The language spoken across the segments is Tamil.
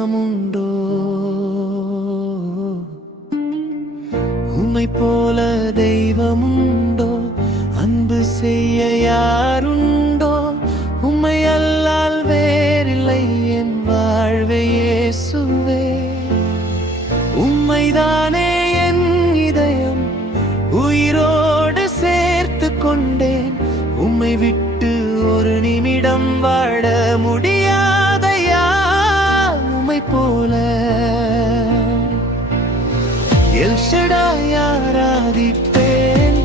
தெய்வமுண்டோ? உம்மை போல தெய்வமுண்டோ? அன்பு செய்ய யாருண்டோ? உம்மை அல்லால் வேறில்லை என் வாழ்வே இயேசுவே. உம்மைதானே என் இதயம் உயிரோடு சேர்த்து கொண்டேன். உம்மை விட்டு ஒரு நிமிடம் வாழ முடியாதையா? உம்மை போல எல் ஷடாய் ஆராதிப்பேன்,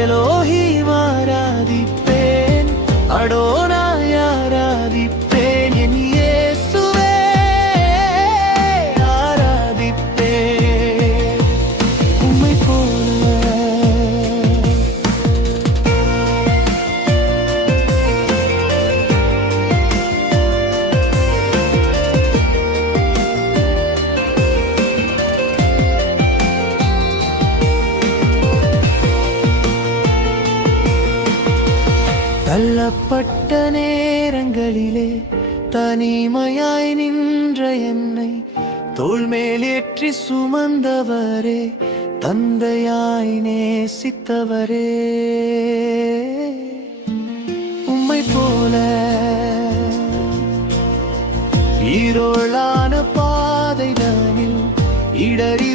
எலோஹிம் ஆராதிப்பேன், அடோனாய் ஆராதிப்பேன், என் இயேசுவே ஆராதிப்பேன். உம்மை போல தள்ளப்பட்ட நேரங்களிலே தனிமையாய் நின்ற என்னை தோள் மேலேற்றி சுமந்தவரே, தந்தையாய் நேசித்தவரே. உம்மை போல இருளான பாதைதனில் இடறி